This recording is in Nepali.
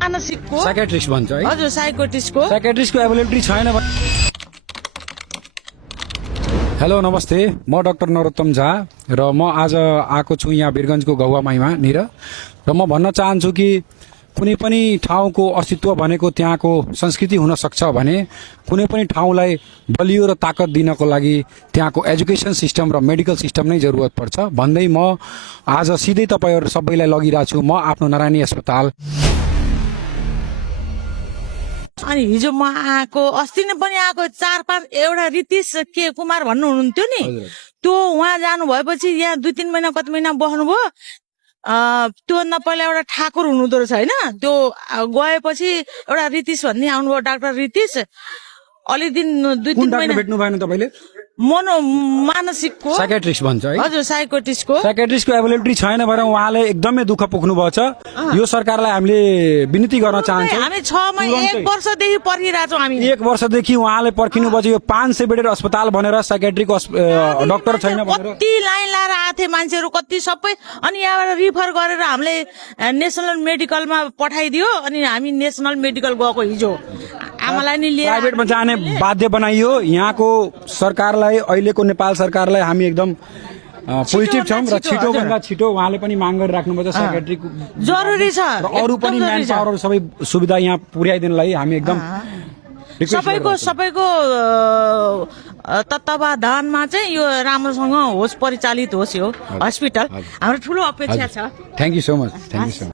मानसिकको साइकेट्रिस्ट भन्छ है हजुर साइकेट्रिस्टको एभाइलेबिलिटी छैन हेलो नमस्ते म डाक्टर नरोत्तम झा र म आज आएको छु यहाँ वीरगञ्जको गौवामाईमा निर र म भन्न चाहन्छु कि कुनै पनि ठाउँको अस्तित्व भनेको त्यहाँको संस्कृति हुन सक्छ भने कुनै पनि ठाउँलाई बलियो र ताकत दिनको लागि त्यहाँको एजुकेसन सिस्टम र मेडिकल सिस्टम नै जरुरत पर्छ भन्दै म आज सिधै तपाईहरु सबैलाई लगिरहेको छु म आफ्नो नारायणी अस्पताल। अनि हिजो म आएको अस्ति नै पनि आएको 4-5 एउटा रितिश के कुमार भन्नु हुनुहुन्थ्यो नि त्यो उहाँ जानु भएपछि यहाँ 2-3 महिना कति महिना बस्नुभयो त्योभन्दा पहिला एउटा ठाकुर हुनुहुँदो रहेछ होइन त्यो गएपछि एउटा रितिश भन्ने आउनुभयो डाक्टर रितिश अलि दिन 2-3 महिना भेट्नु भएन तपाईले मानसिकको साइकेट्रिस्ट भन्छ है हजुर साइकेट्रिस्टको एभाइलेबिलिटी छैन भनेर उहाँले एकदमै दुःख पोख्नु भएको छ यो सरकारलाई हामीले विनती गर्न चाहन्छौँ हामी 6 महिना 1 वर्षदेखि पर्खिरहेछौँ हामी 1 वर्षदेखि उहाँले पर्खिनु पछि यो 500 बेडेड अस्पताल भनेर साइकेट्रिक डाक्टर छैन भनेर कति लाइन लाएर आथे मान्छेहरु कति सबै अनि यहाँबाट रिफर गरेर हामीले नेशनल मेडिकलमा पठाइदियो अनि हामी नेशनल मेडिकल गएको हिजो आमालाई नि लिएर प्राइभेटमा जाने बाध्य बनाइयो यहाँको सरकारलाई अहिलेको नेपाल सरकारलाई हामी एकदम पोजिटिभ छौं र छिटो भन्दा छिटो उहाँले पनि माग गरिराख्नु पर्छ साइकेट्रिक जरुरी छ र अरु पनि म्यान पावर सबै सुविधा यहाँ पुर्याइदिनलाई हामी एकदम सबैको तत्वावधानमा चाहिँ यो राम्रोसँग होस् परिचालित होस् यो हस्पिटल हाम्रो ठूलो अपेक्षा छ। Thank you so much